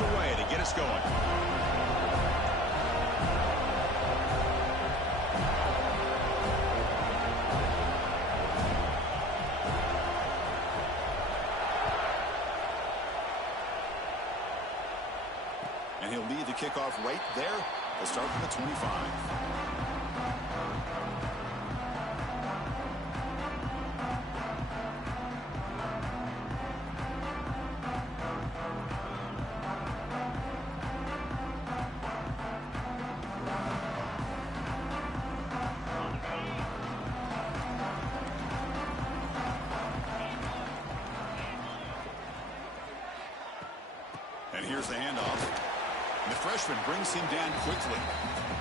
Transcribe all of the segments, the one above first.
kicks away to get us going. And he'll lead the kickoff right there. They'll start from the 25. And here's the handoff. The freshman brings him down quickly.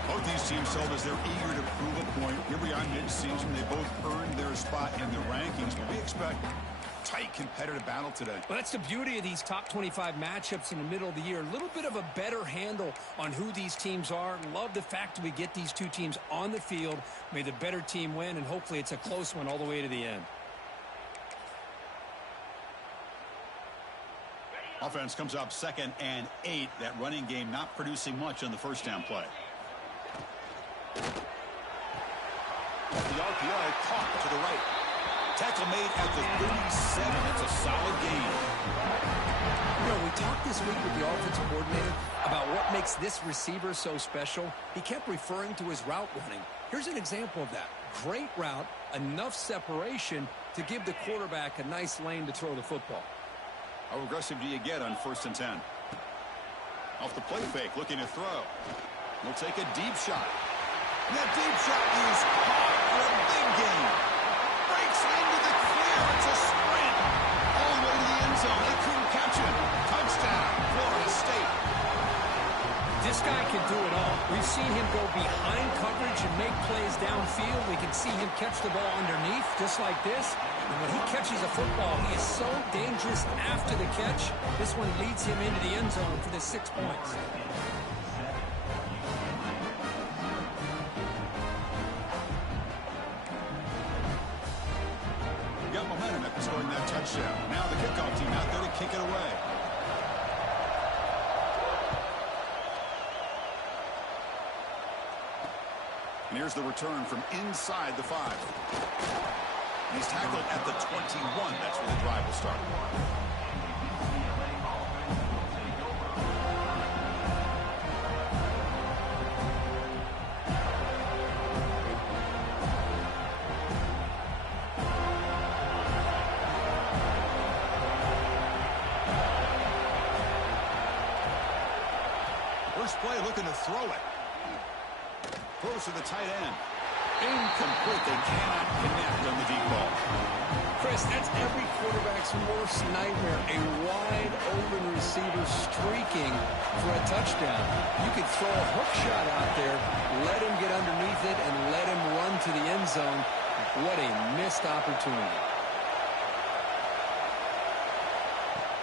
Both these teams told us they're eager to prove a point. Here we are mid-season. They both earned their spot in the rankings, but we expect tight competitive battle today. Well, that's the beauty of these top 25 matchups in the middle of the year. A little bit of a better handle on who these teams are. Love the fact that we get these two teams on the field. May the better team win, and hopefully it's a close one all the way to the end. Offense comes up 2nd and 8. That running game not producing much on the first down play. The RPO caught to the right. Tackle made at the 37. That's a solid gain. You know, we talked this week with the offensive coordinator about what makes this receiver so special. He kept referring to his route running. Here's an example of that. Great route, enough separation to give the quarterback a nice lane to throw the football. How aggressive do you get on 1st and 10? Off the play fake, looking to throw. We'll take a deep shot. And that deep shot is caught for a big gain. Breaks into the clear. It's a sprint. All the way to the end zone. They couldn't catch him. Touchdown, Florida State. This guy can do it all. We've seen him go behind coverage and make plays downfield. We can see him catch the ball underneath, just like this. And when he catches a football, he is so dangerous after the catch. This one leads him into the end zone for the 6 points. Got momentum after scoring that touchdown. Now the kickoff team out there to kick it away. And here's the return from inside the 5. He's tackled at the 21. That's where the drive will start. First play looking to throw it. Throws to the tight end. Incomplete. They cannot connect on the deep ball. Chris, that's every quarterback's worst nightmare. A wide open receiver streaking for a touchdown. You could throw a hook shot out there, let him get underneath it, and let him run to the end zone. What a missed opportunity.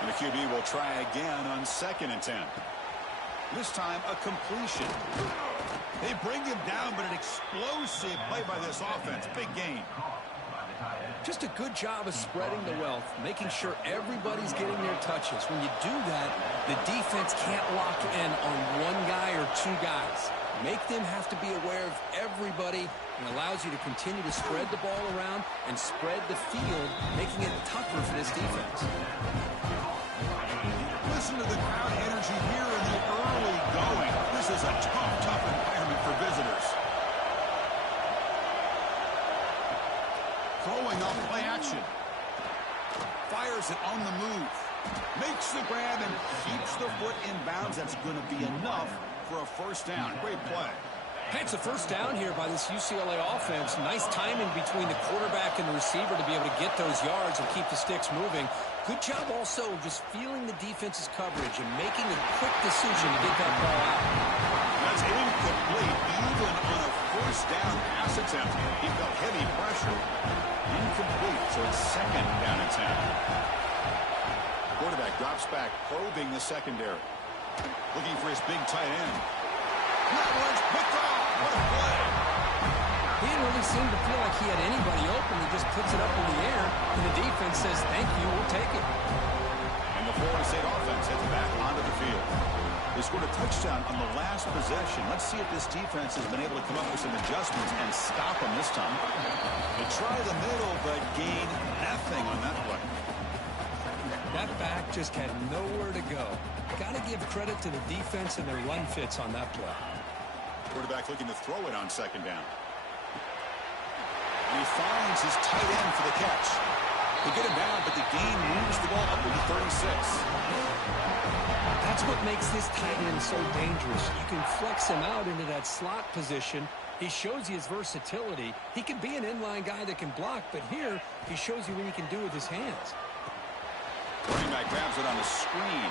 And the QB will try again on 2nd and 10. This time a completion. They bring him down, but an explosive play by this offense. Big gain. Just a good job of spreading the wealth, making sure everybody's getting their touches. When you do that, the defense can't lock in on one guy or two guys. Make them have to be aware of everybody, and allows you to continue to spread the ball around and spread the field, making it tougher for this defense. Listen to the crowd energy here in the early going. This is a tough environment for visitors. Throwing off play action. Fires it on the move. Makes the grab and keeps the foot in bounds. That's going to be enough for a first down. Great play. It's a first down here by this UCLA offense. Nice timing between the quarterback and the receiver to be able to get those yards and keep the sticks moving. Good job also just feeling the defense's coverage and making a quick decision to get that ball out. That's incomplete. Even on a first down pass attempt, he felt heavy pressure. Incomplete, so it's 2nd down and 10. Quarterback drops back, probing the secondary. Looking for his big tight end. That one's picked off. What a play. He didn't really seem to feel like he had anybody open. He just puts it up in the air, and the defense says, thank you, we'll take it. And the Florida State offense heads back onto the field. scored a touchdown on the last possession. Let's see if this defense has been able to come up with some adjustments and stop them this time. They try the middle, but gain nothing on that play. That back just had nowhere to go. Got to give credit to the defense and their run fits on that play. Quarterback looking to throw it on second down. And he finds his tight end for the catch. They get him down, but the gain moves the ball up to 36. That's what makes this tight end so dangerous. You can flex him out into that slot position. He shows you his versatility. He can be an inline guy that can block, but here he shows you what he can do with his hands. Running back grabs it on the screen.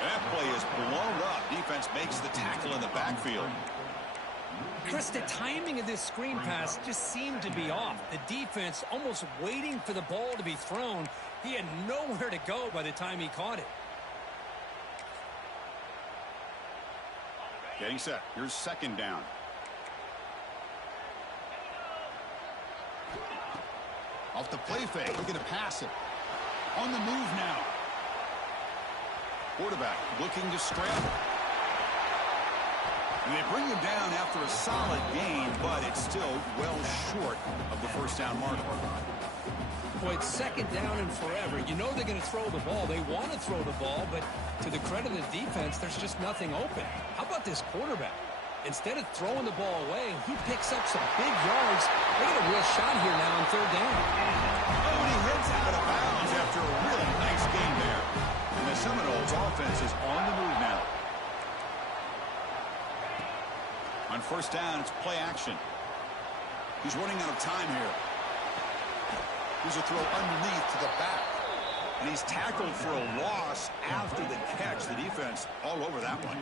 That play is blown up. Defense makes the tackle in the backfield. Chris, the timing of this screen pass just seemed to be off. The defense almost waiting for the ball to be thrown. He had nowhere to go by the time he caught it. Getting set. Here's second down. Off the play fake. Looking to pass it. On the move now. Quarterback looking to scramble. And they bring him down after a solid gain, but it's still well short of the first down mark. Boy, it's second down and forever. You know they're going to throw the ball. They want to throw the ball, but to the credit of the defense, there's just nothing open. How about this quarterback? Instead of throwing the ball away, he picks up some big yards. They get a real shot here now on third down. Oh, and he heads out of bounds after a really nice gain there. And the Seminoles offense is on the move now. On first down, it's play action. He's running out of time here. Here's a throw underneath to the back. And he's tackled for a loss after the catch. The defense all over that one.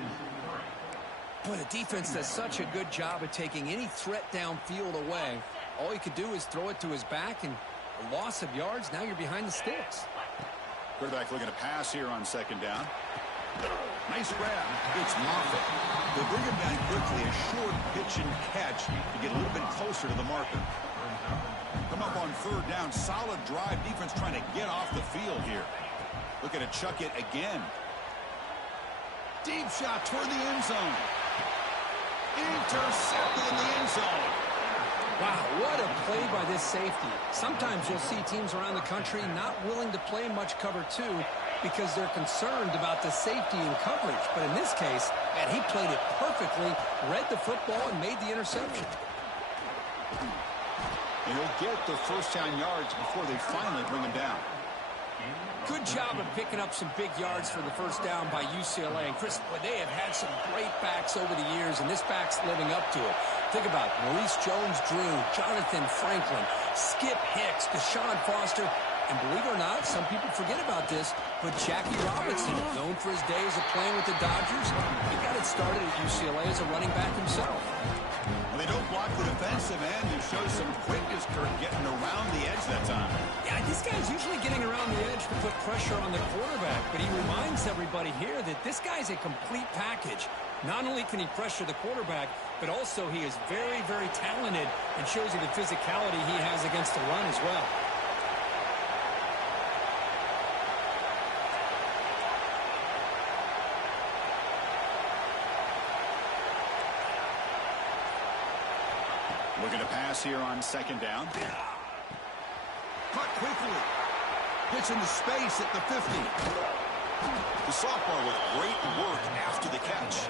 Boy, the defense does such a good job of taking any threat downfield away. All you could do is throw it to his back, and a loss of yards, now you're behind the sticks. Quarterback looking to pass here on second down. Nice grab. It's Moffitt. They'll bring him down quickly. A short pitch and catch to get a little bit closer to the marker. Come up on third down. Solid drive. Defense trying to get off the field here. Looking to chuck it again. Deep shot toward the end zone. Intercepted in the end zone. Wow, what a play by this safety. Sometimes you'll see teams around the country not willing to play much cover two because they're concerned about the safety and coverage. But in this case, man, he played it perfectly, read the football, and made the interception. And he'll get the first down yards before they finally bring him down. Good job of picking up some big yards for the first down by UCLA. And Chris, well, they have had some great backs over the years, and this back's living up to it. Think about Maurice Jones-Drew, Jonathan Franklin, Skip Hicks, Deshaun Foster, and believe it or not, some people forget about this, but Jackie Robinson, known for his days of playing with the Dodgers, he got it started at UCLA as a running back himself. Well, they don't block the defensive end, who shows some quickness, Kurt, getting around the edge that time. Yeah, this guy's usually getting around the edge to put pressure on the quarterback, but he reminds everybody here that this guy's a complete package. Not only can he pressure the quarterback, but also he is very, very talented and shows you the physicality he has against the run as well. Looking to pass here on second down. Cut quickly. Gets into space at the 50. The sophomore with great work after the catch.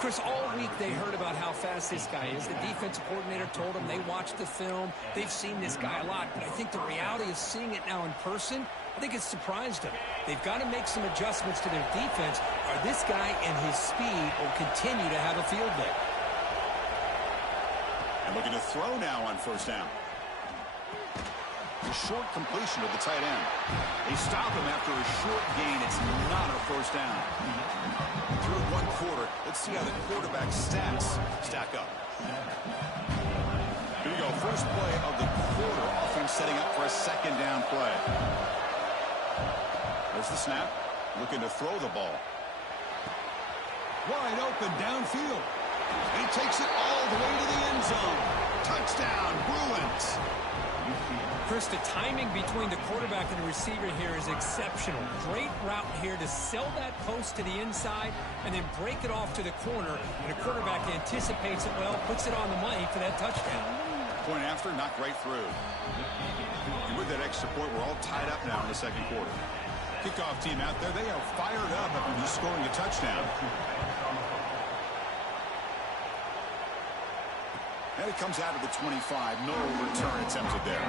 Chris, all week they heard about how fast this guy is. The defensive coordinator told them they watched the film. They've seen this guy a lot. But I think the reality of seeing it now in person, I think it's surprised them. They've got to make some adjustments to their defense, or this guy and his speed will continue to have a field day. And looking to throw now on first down. The short completion of the tight end. They stop him after a short gain. It's not a first down. Through one quarter, let's see how the quarterback's stats stack up. Here we go. First play of the quarter. Offense setting up for a second down play. There's the snap. Looking to throw the ball. Wide open downfield. He takes it all the way to the end zone. Touchdown, Bruins. Chris, the timing between the quarterback and the receiver here is exceptional. Great route here to sell that post to the inside and then break it off to the corner. And the quarterback anticipates it well, puts it on the money for that touchdown. Point after, knocked right through. And with that extra point, we're all tied up now in the second quarter. Kickoff team out there, they are fired up after just scoring a touchdown. And it comes out of the 25. No return attempted there.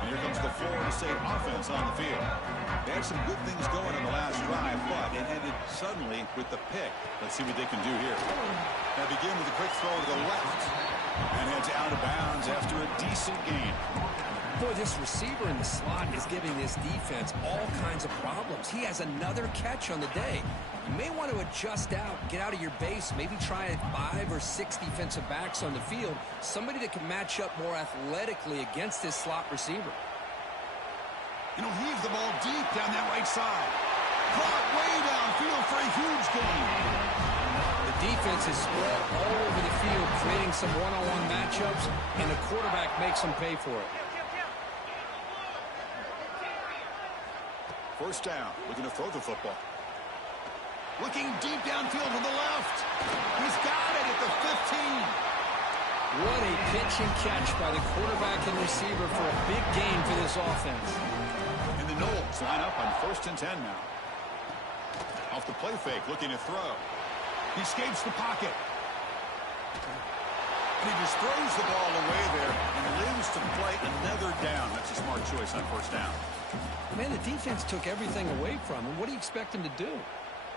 And here comes the Florida State offense on the field. They had some good things going on the last drive, but it ended suddenly with the pick. Let's see what they can do here. They begin with a quick throw to the left and heads out of bounds after a decent gain. Boy, this receiver in the slot is giving this defense all kinds of problems. He has another catch on the day. You may want to adjust out, get out of your base, maybe try 5 or 6 defensive backs on the field, somebody that can match up more athletically against this slot receiver. And he'll heave the ball deep down that right side. Caught way downfield for a huge gain. The defense is spread all over the field, creating some one-on-one matchups, and the quarterback makes them pay for it. First down, looking to throw the football. Looking deep downfield to the left. He's got it at the 15. What a pitch and catch by the quarterback and receiver for a big gain for this offense. And the Knowles line up on 1st and 10 now. Off the play fake, looking to throw. He escapes the pocket. And he just throws the ball away there and lives to play another down. That's a smart choice on first down. Man, the defense took everything away from him. What do you expect him to do?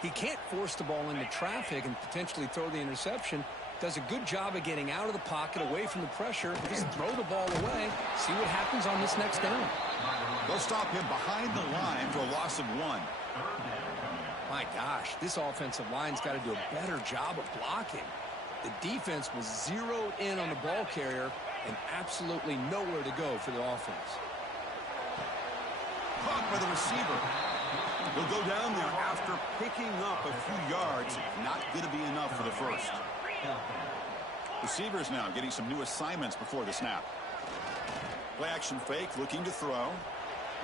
He can't force the ball into traffic and potentially throw the interception. Does a good job of getting out of the pocket, away from the pressure. Just throw the ball away. See what happens on this next down. They'll stop him behind the line for a loss of 1. My gosh, this offensive line's got to do a better job of blocking. The defense was zeroed in on the ball carrier and absolutely nowhere to go for the offense. Caught by the receiver. He'll go down there after picking up a few yards. Not going to be enough for the first. Receivers now getting some new assignments before the snap. Play action fake, looking to throw.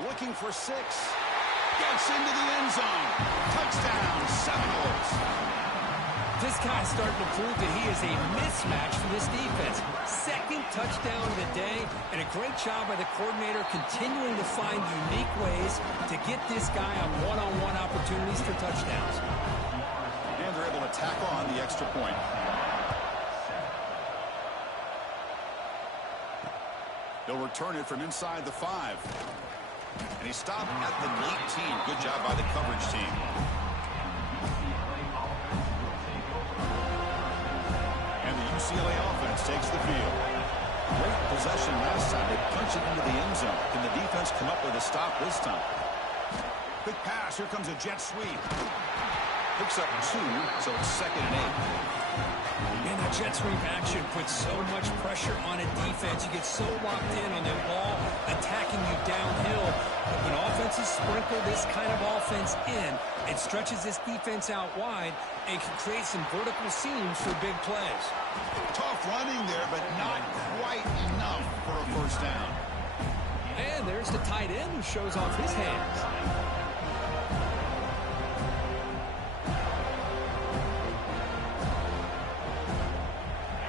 Looking for 6. Gets into the end zone. Touchdown, Seminoles. This guy's starting to prove that he is a mismatch for this defense. Second touchdown of the day, and a great job by the coordinator continuing to find unique ways to get this guy on one-on-one opportunities for touchdowns. And they're able to tack on the extra point. They'll return it from inside the 5. And he stopped at the 19. Good job by the coverage team. UCLA offense takes the field. Great possession last time. They punch it into the end zone. Can the defense come up with a stop this time? Quick pass. Here comes a jet sweep. Picks up 2, so it's 2nd and 8. Man, that jet sweep action puts so much pressure on a defense. You get so locked in on that ball attacking you downhill. But when offenses sprinkle this kind of offense in, it stretches this defense out wide and can create some vertical seams for big plays. Tough running there, but not quite enough for a first down. And there's the tight end who shows off his hands.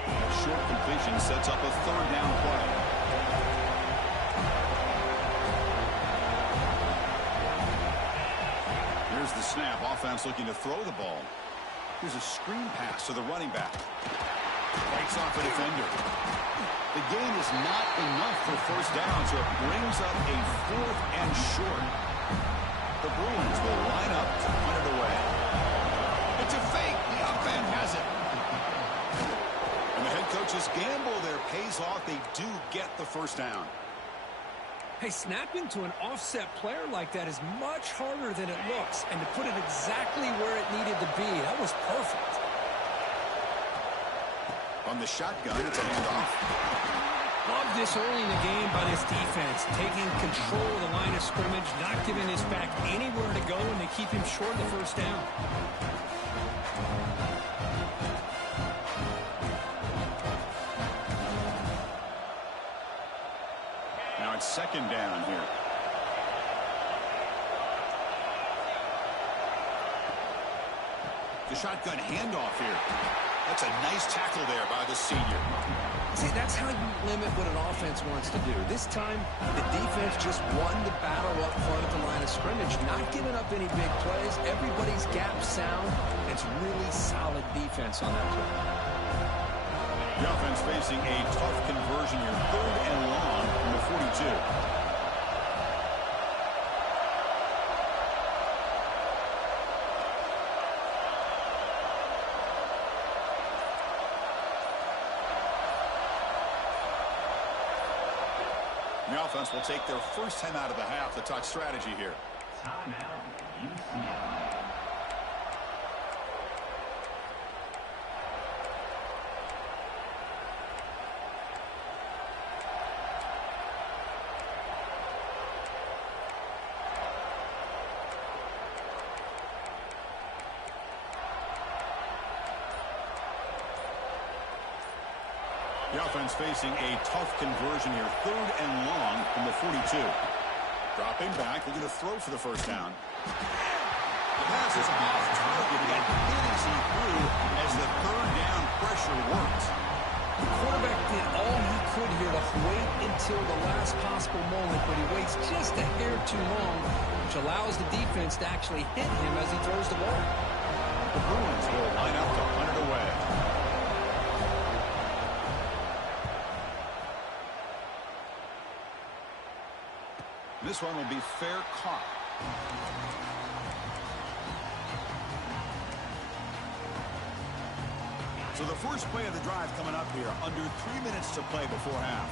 A short completion sets up a 3rd down play. Here's the snap. Offense looking to throw the ball. Here's a screen pass to the running back. Breaks off a defender. The gain is not enough for first down, so it brings up a 4th and short. The Bruins will line up to punt it away. It's a fake. The up end has it. And the head coach's gamble there pays off. They do get the first down. Hey, snapping to an offset player like that is much harder than it looks. And to put it exactly where it needed to be, that was perfect. On the shotgun, it's a handoff. Love this Nice early in the game by this defense, taking control of the line of scrimmage, not giving his back anywhere to go, and they keep him short of the first down. Now it's second down here. The shotgun handoff here. That's a nice tackle there by the senior. See, that's how you limit what an offense wants to do. This time, the defense just won the battle up front at the line of scrimmage, not giving up any big plays. Everybody's gap sound. It's really solid defense on that play. The offense facing a tough conversion here. 3rd and long from the 42. The offense will take their first 10 out of the half to talk strategy here. Timeout, UCLA. The offense facing a tough conversion here. 3rd and long from the 42. Dropping back, looking to throw for the first down. The pass is off target. He got hit as he threw as the 3rd down pressure worked. The quarterback did all he could here to wait until the last possible moment, but he waits just a hair too long, which allows the defense to actually hit him as he throws the ball. The Bruins will line up to punt it away. This one will be fair caught. So the first play of the drive coming up here. Under 3 minutes to play before half.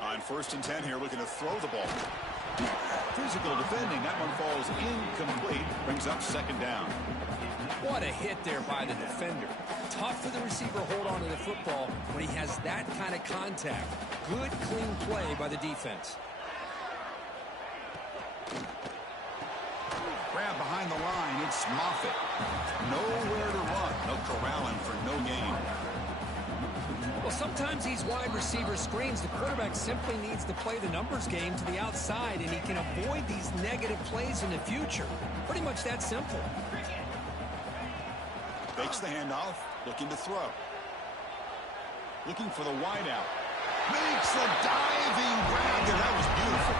On 1st and 10 here, looking to throw the ball. Physical defending. That one falls incomplete. Brings up 2nd down. What a hit there by the defender. Tough for the receiver to hold on to the football when he has that kind of contact. Good, clean play by the defense. Grab behind the line. It's Moffitt. Nowhere to run. No corralling for no gain. Well, sometimes these wide receiver screens, the quarterback simply needs to play the numbers game to the outside, and he can avoid these negative plays in the future. Pretty much that simple. Fakes the handoff, looking to throw. Looking for the wideout. Makes a diving grab, and that was beautiful.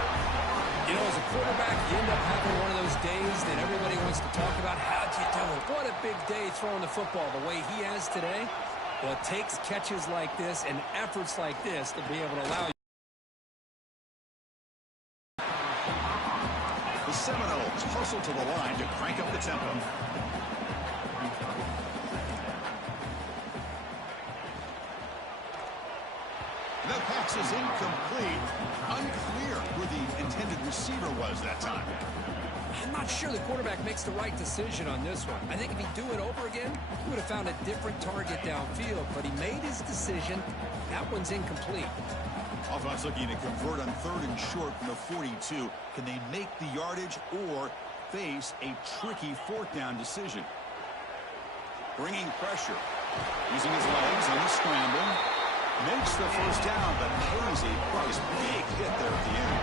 You know, as a quarterback, you end up having one of those days that everybody wants to talk about. How'd you do it? What a big day throwing the football the way he has today. Well, it takes catches like this and efforts like this to be able to allow you. The Seminoles hustle to the line to crank up the tempo. The pass is incomplete. Unclear who the intended receiver was that time. I'm not sure the quarterback makes the right decision on this one. I think if he'd do it over again, he would have found a different target downfield, but he made his decision. That one's incomplete. Offense looking to convert on 3rd and short from the 42. Can they make the yardage or face a tricky 4th down decision? Bringing pressure. Using his legs on the scramble. Makes the first down, but Hazy, nice big hit there at the end.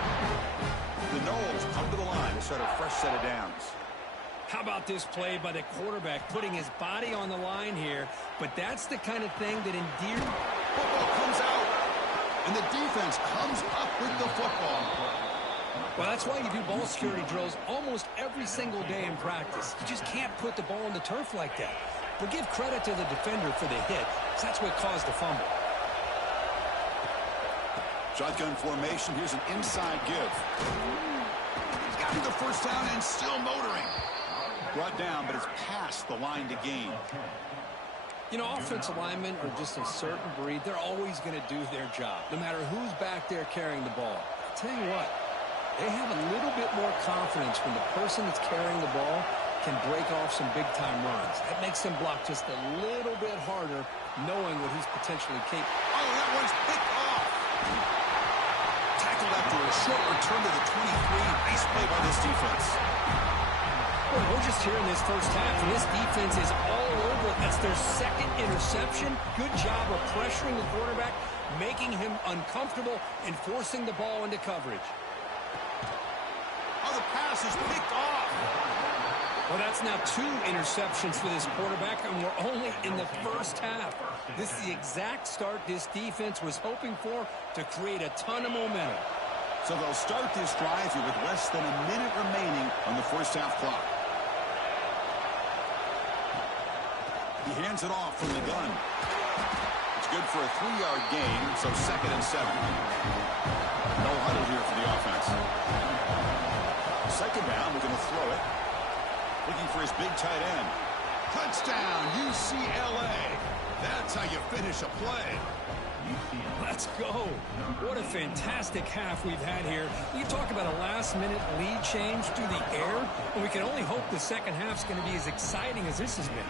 The Noles come to the line to start a fresh set of downs. How about this play by the quarterback, putting his body on the line here? But that's the kind of thing that endears. Football comes out, and the defense comes up with the football. Well, that's why you do ball security drills almost every single day in practice. You just can't put the ball on the turf like that. But give credit to the defender for the hit, because that's what caused the fumble. Shotgun formation. Here's an inside give. He's got the first down and still motoring. Brought down, but it's past the line to gain. You know, offensive linemen are just a certain breed. They're always going to do their job, no matter who's back there carrying the ball. I'll tell you what, they have a little bit more confidence when the person that's carrying the ball can break off some big-time runs. That makes them block just a little bit harder knowing what he's potentially capable. Oh, that one's picked off. Tackled after a short return to the 23. Nice play by this defense. Well, we're just here in this first half, and this defense is all over it. That's their second interception. Good job of pressuring the quarterback, making him uncomfortable, and forcing the ball into coverage. Oh, the pass is picked off. Well, that's now 2 interceptions for this quarterback, and we're only in the first half. This is the exact start this defense was hoping for to create a ton of momentum. So they'll start this drive here with less than a minute remaining on the first half clock. He hands it off from the gun. It's good for a 3-yard gain, so 2nd and 7. No huddle here for the offense. 2nd down, we're going to throw it. Looking for his big tight end. Touchdown, UCLA. That's how you finish a play. Let's go. What a fantastic half we've had here. You talk about a last-minute lead change through the air, and we can only hope the second half's going to be as exciting as this has been.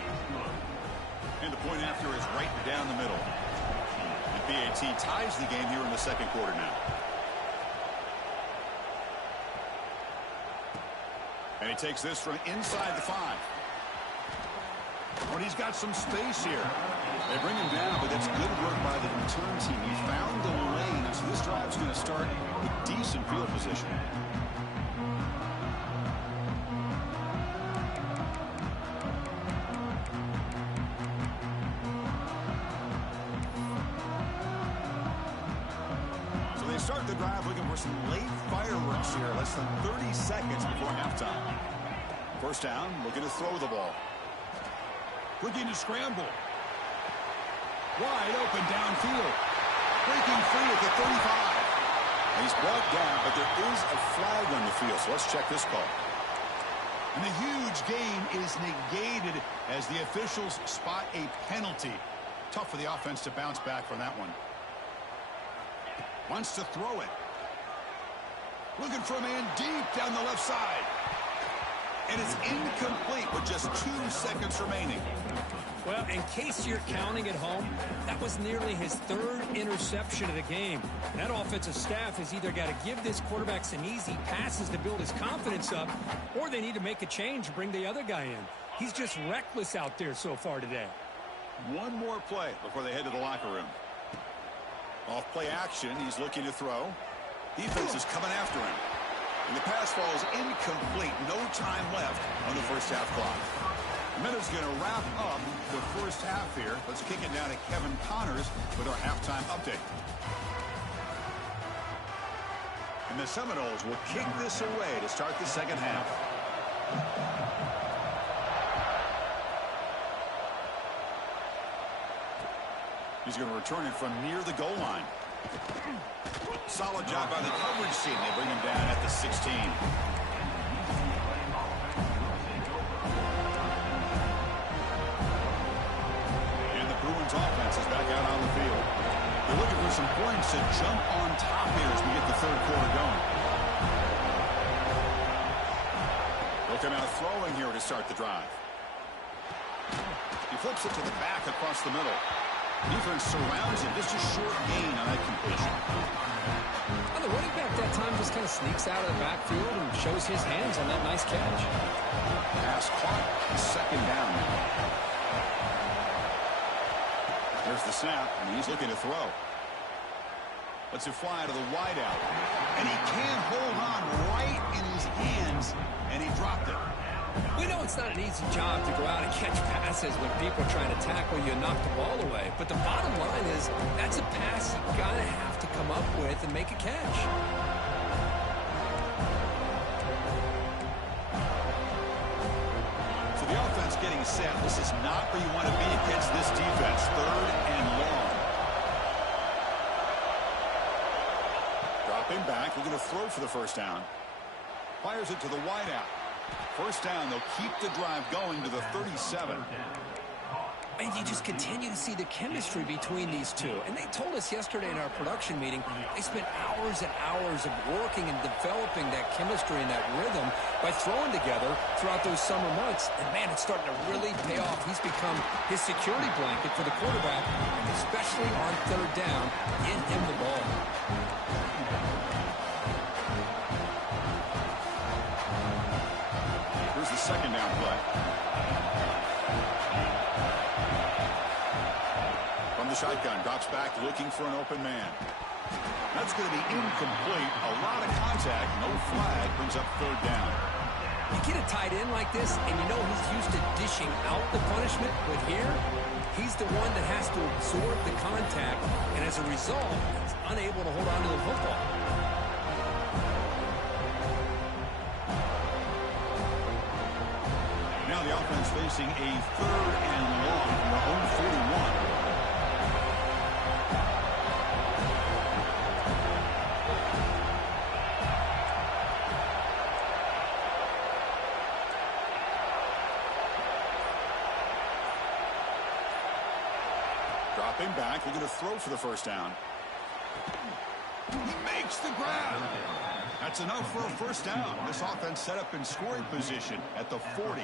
And the point after is right down the middle. And BAT ties the game here in the second quarter now. And he takes this from inside the 5. But he's got some space here. They bring him down, but it's good work by the return team. He found the lane, so this drive's going to start with decent field position. So they start the drive looking for some late fireworks here, less than 30 seconds before halftime. First down, looking to throw the ball. Looking to scramble. Wide open downfield. Breaking free at the 35. He's brought down, but there is a flag on the field, so let's check this call. And the huge gain is negated as the officials spot a penalty. Tough for the offense to bounce back from that one. Wants to throw it. Looking for a man deep down the left side. And it's incomplete with just 2 seconds remaining. Well, in case you're counting at home, that was nearly his 3rd interception of the game. And that offensive staff has either got to give this quarterback some easy passes to build his confidence up, or they need to make a change and bring the other guy in. He's just reckless out there so far today. One more play before they head to the locker room. Off play action, he's looking to throw. Defense is coming after him. And the pass falls incomplete. No time left on the first half clock. Minute's going to wrap up the first half here. Let's kick it down to Kevin Connors with our halftime update. And the Seminoles will kick this away to start the second half. He's going to return it from near the goal line. Solid job by the coverage team. They bring him down at the 16. Offense is back out on the field. They're looking for some points to jump on top here as we get the third quarter going. They'll come out throwing here to start the drive. He flips it to the back across the middle. Defense surrounds him. Just a short gain on that completion. Well, the running back that time just kind of sneaks out of the backfield and shows his hands on that nice catch. Pass caught. Second down now. There's the snap, and he's looking to throw. Lets it fly to the wideout. And he can't hold on right in his hands, and he dropped it. We know it's not an easy job to go out and catch passes when people are trying to tackle you and knock the ball away. But the bottom line is that's a pass you got to have to come up with and make a catch. The offense getting set. This is not where you want to be against this defense. 3rd and long. Dropping back. We're going to throw for the first down. Fires it to the wideout. First down. They'll keep the drive going to the 37. And you just continue to see the chemistry between these two. And they told us yesterday in our production meeting, they spent hours and hours of working and developing that chemistry and that rhythm by throwing together throughout those summer months. And, man, it's starting to really pay off. He's become his security blanket for the quarterback, and especially on third down, get him the ball. Here's the second down play. From the shotgun, drops back looking for an open man. That's going to be incomplete. A lot of contact, no flag, brings up third down. You get a tight end like this, and you know he's used to dishing out the punishment, but here, he's the one that has to absorb the contact, and as a result, he's unable to hold on to the football. Now the offense facing a third and long from their own 41. Dropping back, looking to throw for the first down. He makes the grab. That's enough for a first down. This offense set up in scoring position at the 40.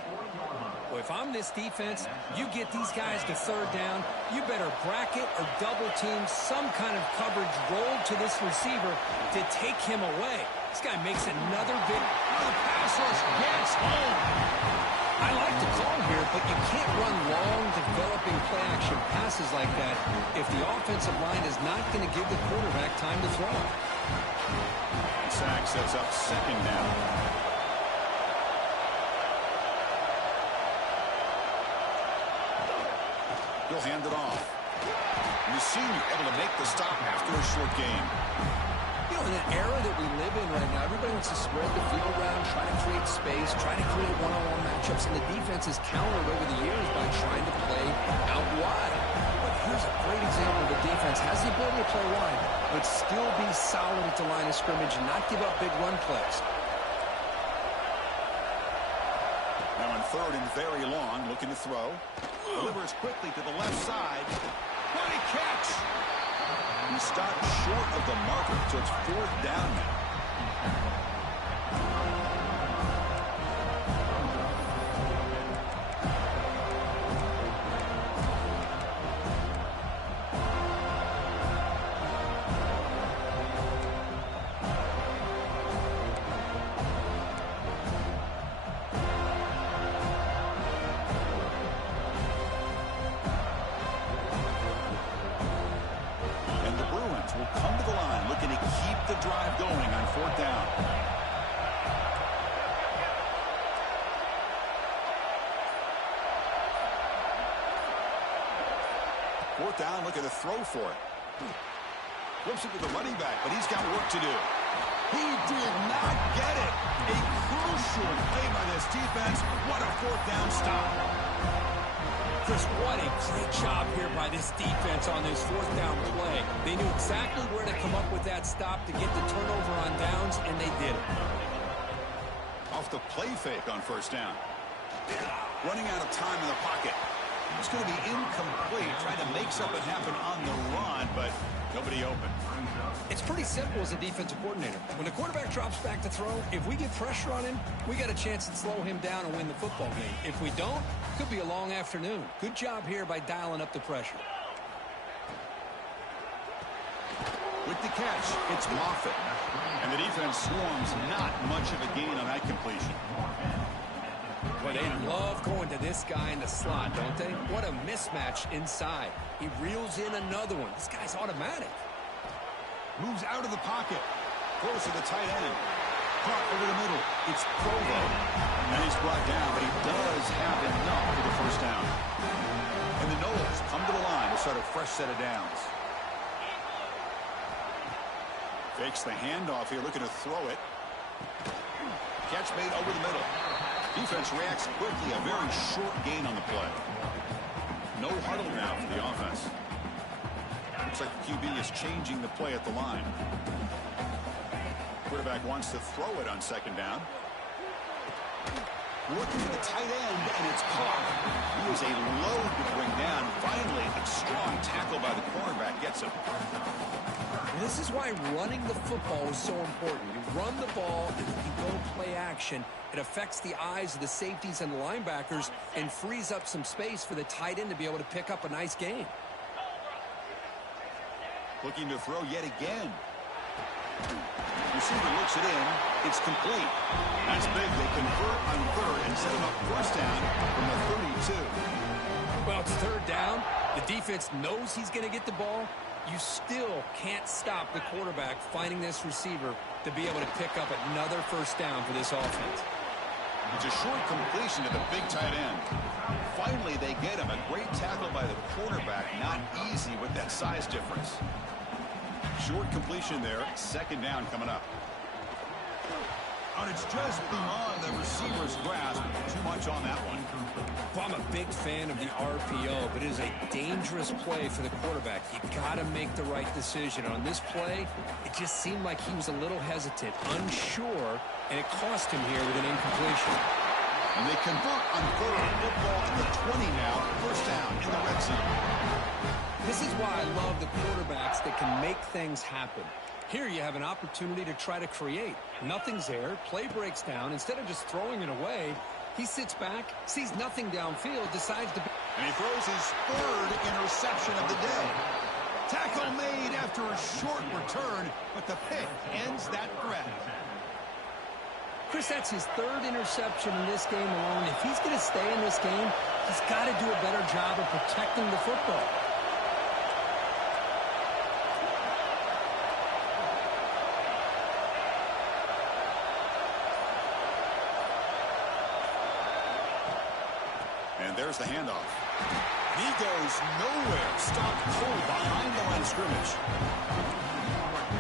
Well, if I'm this defense, you get these guys to third down, you better bracket or double team some kind of coverage roll to this receiver to take him away. This guy makes another big... The pass rush gets home. I like the call here, but you can't run long, developing play-action passes like that if the offensive line is not going to give the quarterback time to throw. Sack sets up second down. He'll hand it off. And the senior able to make the stop after a short game. You know, in an era that we live in right now, everybody wants to spread the field around, try to create space, try to create one-on-one matchups, and the defense has countered over the years by trying to play out wide. But here's a great example of the defense has the ability to play wide, but still be solid at the line of scrimmage and not give up big run plays. Now on third and very long, looking to throw. Delivers quickly to the left side. What a catch! He stopped short of the marker, so it's fourth down now. Will come to the line looking to keep the drive going on fourth down. Fourth down, looking to throw for it. Flips it to the running back, but he's got work to do. He did not get it. A crucial play by this defense. What a fourth down stop. Chris, what a great job here by this defense on this fourth down play. They knew exactly where to come up with that stop to get the turnover on downs, and they did it. Off the play fake on first down. Running out of time in the pocket. It's going to be incomplete, trying to make something happen on the run, but nobody open. It's pretty simple as a defensive coordinator. When the quarterback drops back to throw, if we get pressure on him, we got a chance to slow him down and win the football game. If we don't, it could be a long afternoon. Good job here by dialing up the pressure. With the catch, it's Moffitt. And the defense swarms not much of a gain on that completion. Boy, they love going to this guy in the slot, don't they? What a mismatch inside. He reels in another one. This guy's automatic. Moves out of the pocket. Throws to the tight end. Caught over the middle. It's Provo. And he's brought down, but he does have enough for the first down. And the Knowles come to the line to start a fresh set of downs. Fakes the handoff here, looking to throw it. Catch made over the middle. Defense reacts quickly. A very short gain on the play. No huddle now for the offense. Looks like the QB is changing the play at the line. Quarterback wants to throw it on second down. Working to the tight end, and it's caught. He is a load to bring down. Finally, a strong tackle by the cornerback gets him. This is why running the football is so important. You run the ball, and if you go play action, it affects the eyes of the safeties and the linebackers and frees up some space for the tight end to be able to pick up a nice gain. Looking to throw yet again. Receiver looks it in. It's complete. That's big. They convert on third and set him up first down from the 32. Well, it's third down. The defense knows he's going to get the ball. You still can't stop the quarterback finding this receiver to be able to pick up another first down for this offense. It's a short completion to the big tight end. Finally, they get him. A great tackle by the quarterback. Not easy with that size difference. Short completion there. Second down coming up. And it's just beyond the receiver's grasp. Too much on that one. Well, I'm a big fan of the RPO, but it is a dangerous play for the quarterback. You got to make the right decision. On this play, it just seemed like he was a little hesitant, unsure, and it cost him here with an incompletion. And they convert on third. Football at the 20 now. First down in the red zone. This is why I love the quarterbacks that can make things happen. Here you have an opportunity to try to create. Nothing's there. Play breaks down. Instead of just throwing it away, he sits back, sees nothing downfield, decides to... And he throws his third interception of the day. Tackle made after a short return, but the pick ends that threat. Chris, that's his third interception in this game alone. If he's going to stay in this game, he's got to do a better job of protecting the football. And there's the handoff. He goes nowhere. Stopped cold behind the line of scrimmage.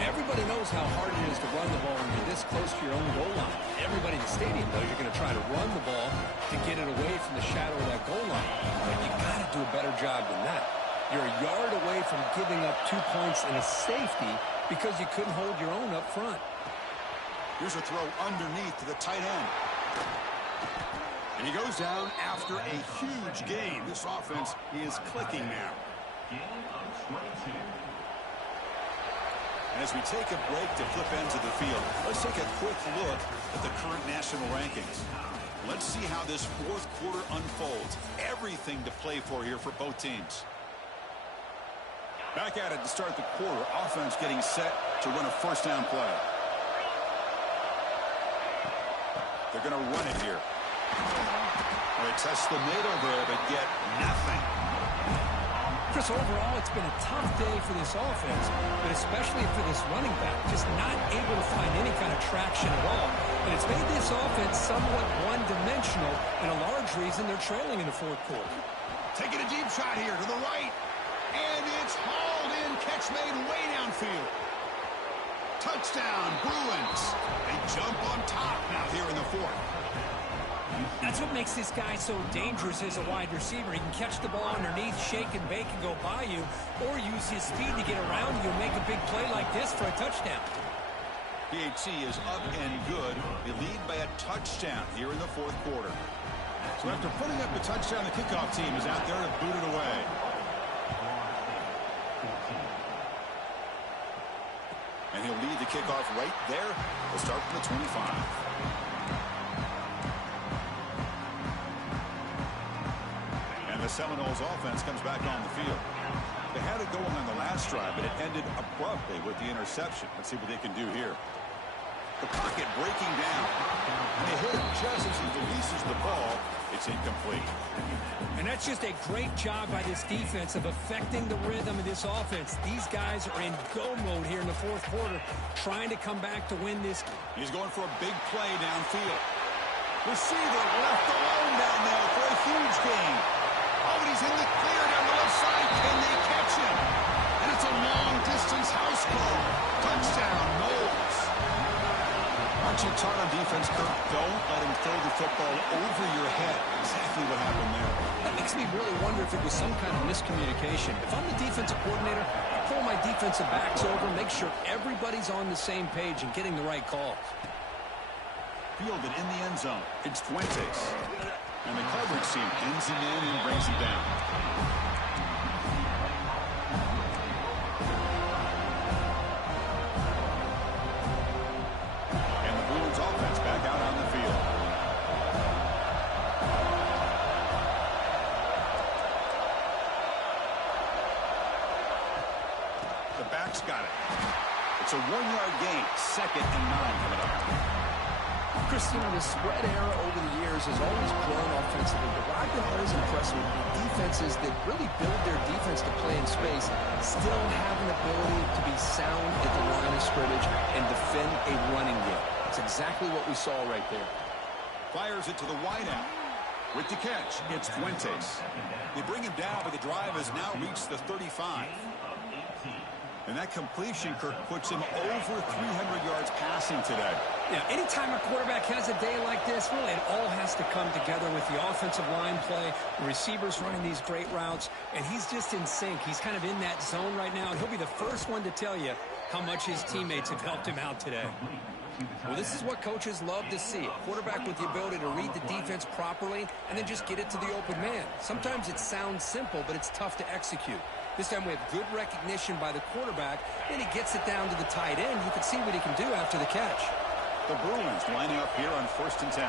Everybody knows how hard it is to run the ball when you're this close to your own goal line. Everybody in the stadium knows you're going to try to run the ball to get it away from the shadow of that goal line. But you got to do a better job than that. You're a yard away from giving up 2 points and a safety because you couldn't hold your own up front. Here's a throw underneath to the tight end. And he goes down after a huge gain. This offense is clicking now. And as we take a break to flip ends of the field, let's take a quick look at the current national rankings. Let's see how this fourth quarter unfolds. Everything to play for here for both teams. Back at it to start the quarter. Offense getting set to run a first down play. They're going to run it here. They test the middle there, but get nothing. Chris, overall, it's been a tough day for this offense, but especially for this running back, just not able to find any kind of traction at all. And it's made this offense somewhat one-dimensional, and a large reason they're trailing in the fourth quarter. Taking a deep shot here to the right, and it's hauled in, catch made way downfield. Touchdown, Bruins. They jump on top now here in the fourth. That's what makes this guy so dangerous as a wide receiver. He can catch the ball underneath, shake and bake and go by you, or use his speed to get around you and make a big play like this for a touchdown. PHC is up and good. They lead by a touchdown here in the fourth quarter. So after putting up the touchdown, the kickoff team is out there to boot it away. And he'll lead the kickoff right there. We'll start from the 25. The Seminoles offense comes back on the field. They had it going on the last drive, but it ended abruptly with the interception. Let's see what they can do here. The pocket breaking down. And they hit him just as he releases the ball. It's incomplete. And that's just a great job by this defense of affecting the rhythm of this offense. These guys are in go mode here in the fourth quarter, trying to come back to win this. He's going for a big play downfield. Receiver left alone down there for a huge gain. Oh, and he's in the clear down the left side. Can they catch him? And it's a long-distance house call. Touchdown, Knowles. Aren't you taught on defense, Kirk? Don't let him throw the football over your head. Exactly what happened there. That makes me really wonder if it was some kind of miscommunication. If I'm the defensive coordinator, I pull my defensive backs over, make sure everybody's on the same page and getting the right calls. Fielded in the end zone. It's Fuentes. And the coverage team ends him in and brings him down. And the Bruins offense back out on the field. The back's got it. It's a 1-yard gain. 2nd and 9 coming up. Christian, the spread era over the years has always grown offensively, but what I've been always impressed with defenses that really build their defense to play in space still have an ability to be sound at the line of scrimmage and defend a running game. That's exactly what we saw right there. Fires it to the wideout. With the catch, it's Fuentes. They bring him down, but the drive has now reached the 35. And that completion, Kirk, puts him over 300 yards passing today. Yeah, anytime a quarterback has a day like this, really it all has to come together with the offensive line play, the receivers running these great routes, and he's just in sync. He's kind of in that zone right now, and he'll be the first one to tell you how much his teammates have helped him out today. Well, this is what coaches love to see. A quarterback with the ability to read the defense properly and then just get it to the open man. Sometimes it sounds simple, but it's tough to execute. This time we have good recognition by the quarterback, and he gets it down to the tight end. You can see what he can do after the catch. The Bruins lining up here on 1st and 10.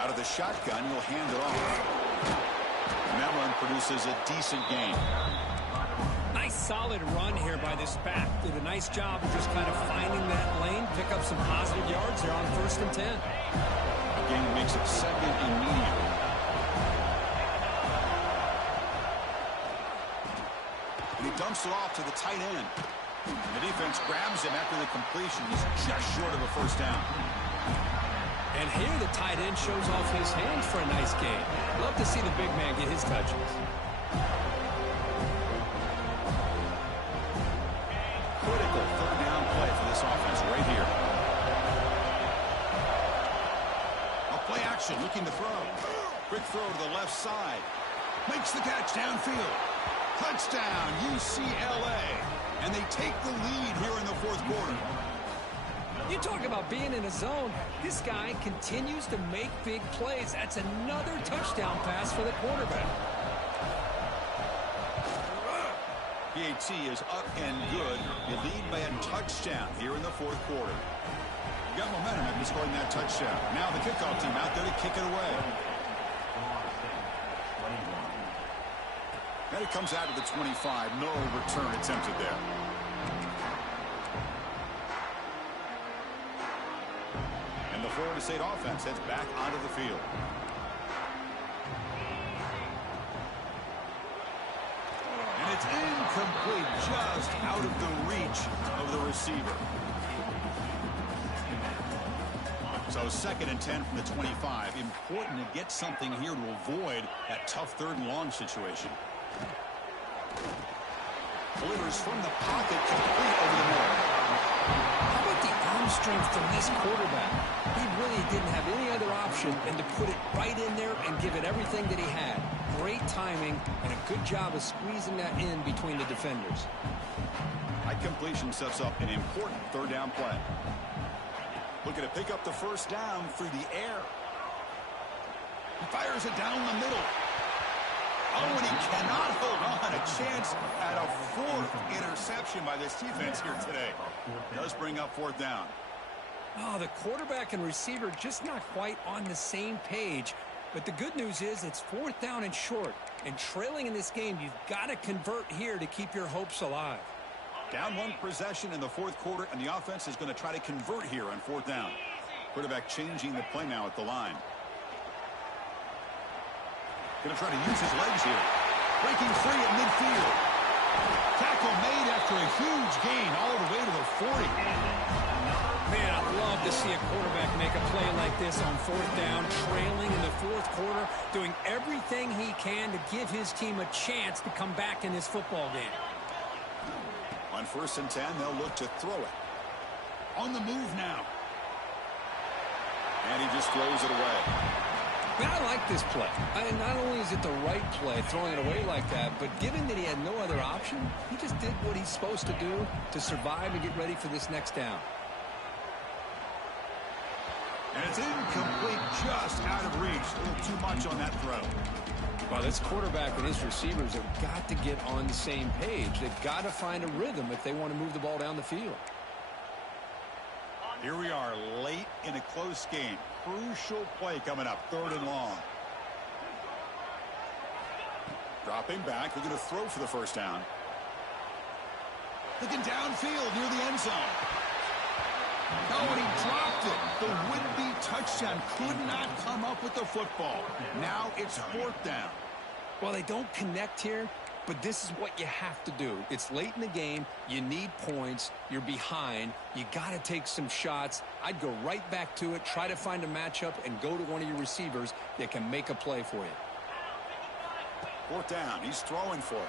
Out of the shotgun, he'll hand it off. And that run produces a decent gain. Nice solid run here by this back. Did a nice job of just kind of finding that lane, pick up some positive yards there on 1st and 10. Again, makes it 2nd and medium. And he dumps it off to the tight end. The defense grabs him after the completion. He's just short of a 1st down. And here the tight end shows off his hands for a nice gain. Love to see the big man get his touches. Critical 3rd down play for this offense right here. A play action, looking to throw. Quick throw to the left side. Makes the catch downfield. Touchdown, UCLA. And they take the lead here in the 4th quarter. You talk about being in a zone. This guy continues to make big plays. That's another touchdown pass for the quarterback. PAT is up and good. You lead by a touchdown here in the 4th quarter. You got momentum after scoring that touchdown. Now the kickoff team out there to kick it away. And it comes out of the 25. No return attempted there. And the Florida State offense heads back onto the field. And it's incomplete, just out of the reach of the receiver. So 2nd and 10 from the 25. Important to get something here to avoid that tough 3rd and long situation. Delivers from the pocket, complete over the middle. How about the arm strength from this quarterback? He really didn't have any other option than to put it right in there and give it everything that he had. Great timing and a good job of squeezing that in between the defenders. High completion sets up an important 3rd down play. Looking to pick up the 1st down through the air. He fires it down the middle. Oh, and he cannot hold on. A chance at a 4th interception by this defense here today. Does bring up 4th down. Oh, the quarterback and receiver just not quite on the same page. But the good news is it's 4th down and short. And trailing in this game, you've got to convert here to keep your hopes alive. Down 1 possession in the 4th quarter, and the offense is going to try to convert here on 4th down. Quarterback changing the play now at the line. Going to try to use his legs here. Breaking free at midfield. Tackle made after a huge gain all the way to the 40. Man, I'd love to see a quarterback make a play like this on 4th down, trailing in the 4th quarter, doing everything he can to give his team a chance to come back in this football game. On 1st and 10, they'll look to throw it. On the move now. And he just throws it away. Man, I like this play. Not only is it the right play, throwing it away like that, but given that he had no other option, he just did what he's supposed to do to survive and get ready for this next down. And it's incomplete, just out of reach. A little too much on that throw. Well, this quarterback and his receivers have got to get on the same page. They've got to find a rhythm if they want to move the ball down the field. Here we are late in a close game. Crucial play coming up, 3rd and long. Dropping back, looking to throw for the first down. Looking downfield near the end zone. Oh, and he dropped it. The would-be touchdown could not come up with the football. Now it's 4th down. Well, they don't connect here, but this is what you have to do. It's late in the game. You need points. You're behind. You got to take some shots. I'd go right back to it, try to find a matchup, and go to one of your receivers that can make a play for you. 4th down. He's throwing for it.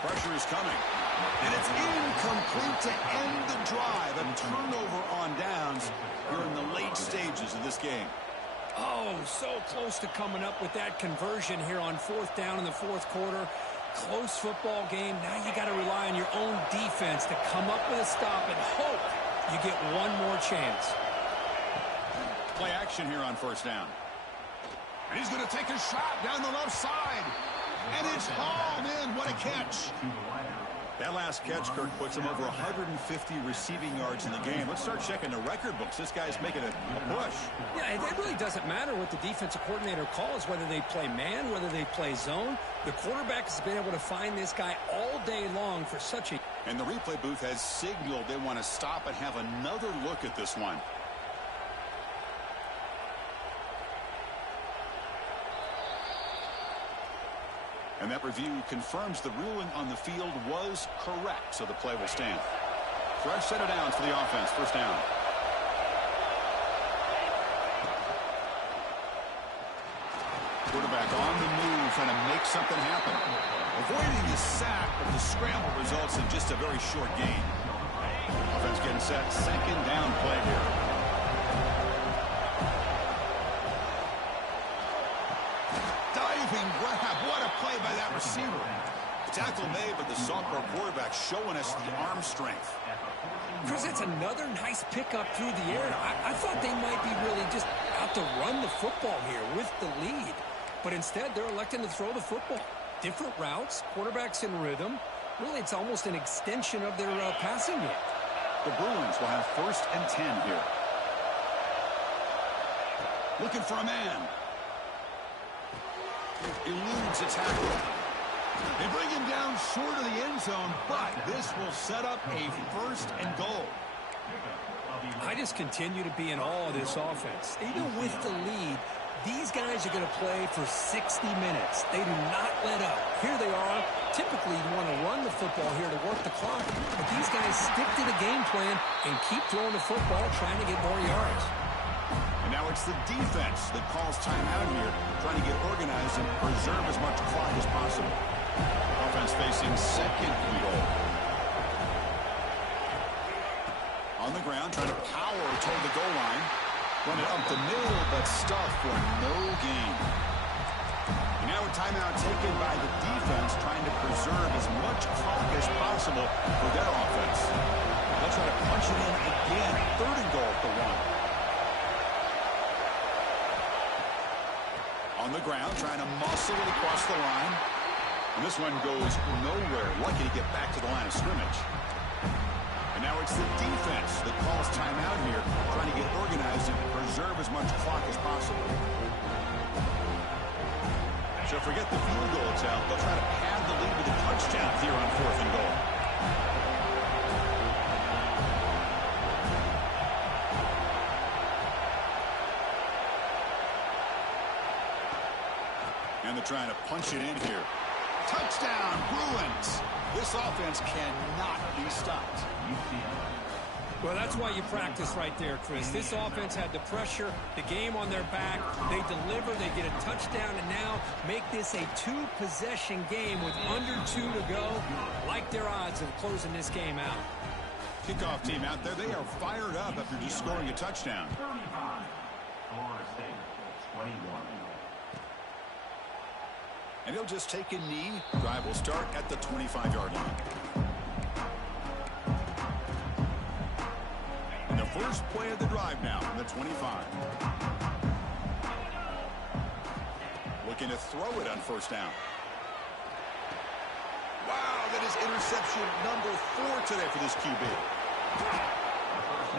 Pressure is coming. And it's incomplete to end the drive. A turnover on downs here in the late stages of this game. Oh, so close to coming up with that conversion here on 4th down in the 4th quarter. Close football game. Now you got to rely on your own defense to come up with a stop and hope you get one more chance. Play action here on 1st down. And he's going to take a shot down the left side. And it's hauled in. What a catch. That last catch, Kirk, puts him over 150 receiving yards in the game. Let's start checking the record books. This guy's making a push. Yeah, it really doesn't matter what the defensive coordinator calls, whether they play man, whether they play zone. The quarterback has been able to find this guy all day long for such a... And the replay booth has signaled they want to stop and have another look at this one. And that review confirms the ruling on the field was correct, so the play will stand. Fresh set of downs for the offense. 1st down. Quarterback on the move, trying to make something happen. Avoiding the sack, but the scramble results in just a very short gain. Offense getting set. 2nd down play here. Diving grab. What a play by that receiver. Tackle made, but the sophomore quarterback showing us the arm strength. Chris, it's another nice pickup through the air. I thought they might be really just out to run the football here with the lead. But instead, they're electing to throw the football. Different routes, quarterbacks in rhythm. Really, it's almost an extension of their passing game. The Bruins will have 1st and 10 here. Looking for a man. Eludes a tackle. They bring him down short of the end zone, but this will set up a 1st and goal. I just continue to be in awe of this offense. Even with the lead, these guys are going to play for 60 minutes. They do not let up. Here they are. Typically, you want to run the football here to work the clock, but these guys stick to the game plan and keep throwing the football, trying to get more yards. And now it's the defense that calls timeout here, trying to get organized and preserve as much clock as possible. Offense facing 2nd and goal. On the ground, trying to power toward the goal line. Run it up the middle, but stuffed for no gain. And now a timeout taken by the defense, trying to preserve as much clock as possible for their offense. They'll try to punch it in again. 3rd and goal at the 1. On the ground, trying to muscle it across the line. And this one goes nowhere. Lucky to get back to the line of scrimmage. And now it's the defense that calls timeout here, trying to get organized and preserve as much clock as possible. So forget the field goal attempt. They'll try to pad the lead with a touchdown here on 4th and goal. And they're trying to punch it in here. Touchdown, Bruins. This offense cannot be stopped. Well, that's why you practice right there, Chris. This offense had the pressure, the game on their back. They deliver, they get a touchdown, and now make this a 2-possession game with under 2 to go. Like their odds of closing this game out. Kickoff team out there, they are fired up after just scoring a touchdown. Florida State, 21. And he'll just take a knee. Drive will start at the 25-yard line. And the first play of the drive now from the 25. Looking to throw it on first down. Wow, that is interception number 4 today for this QB.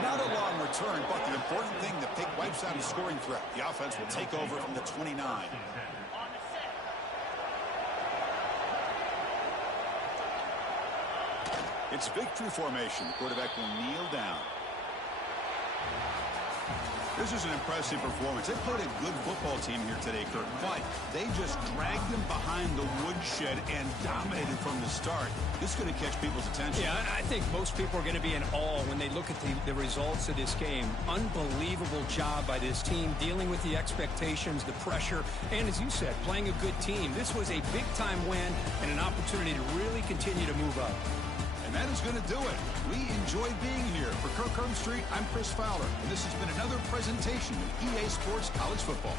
Not a long return, but the important thing, the pick wipes out a scoring threat. The offense will take over from the 29. It's victory formation. The quarterback will kneel down. This is an impressive performance. They played a good football team here today, Kirk, but they just dragged them behind the woodshed and dominated from the start. This is going to catch people's attention. Yeah, I think most people are going to be in awe when they look at the results of this game. Unbelievable job by this team, dealing with the expectations, the pressure, and as you said, playing a good team. This was a big-time win and an opportunity to really continue to move up. And that is going to do it. We enjoyed being here. For Kirk Herbstreit, I'm Chris Fowler, and this has been another presentation of EA Sports College Football.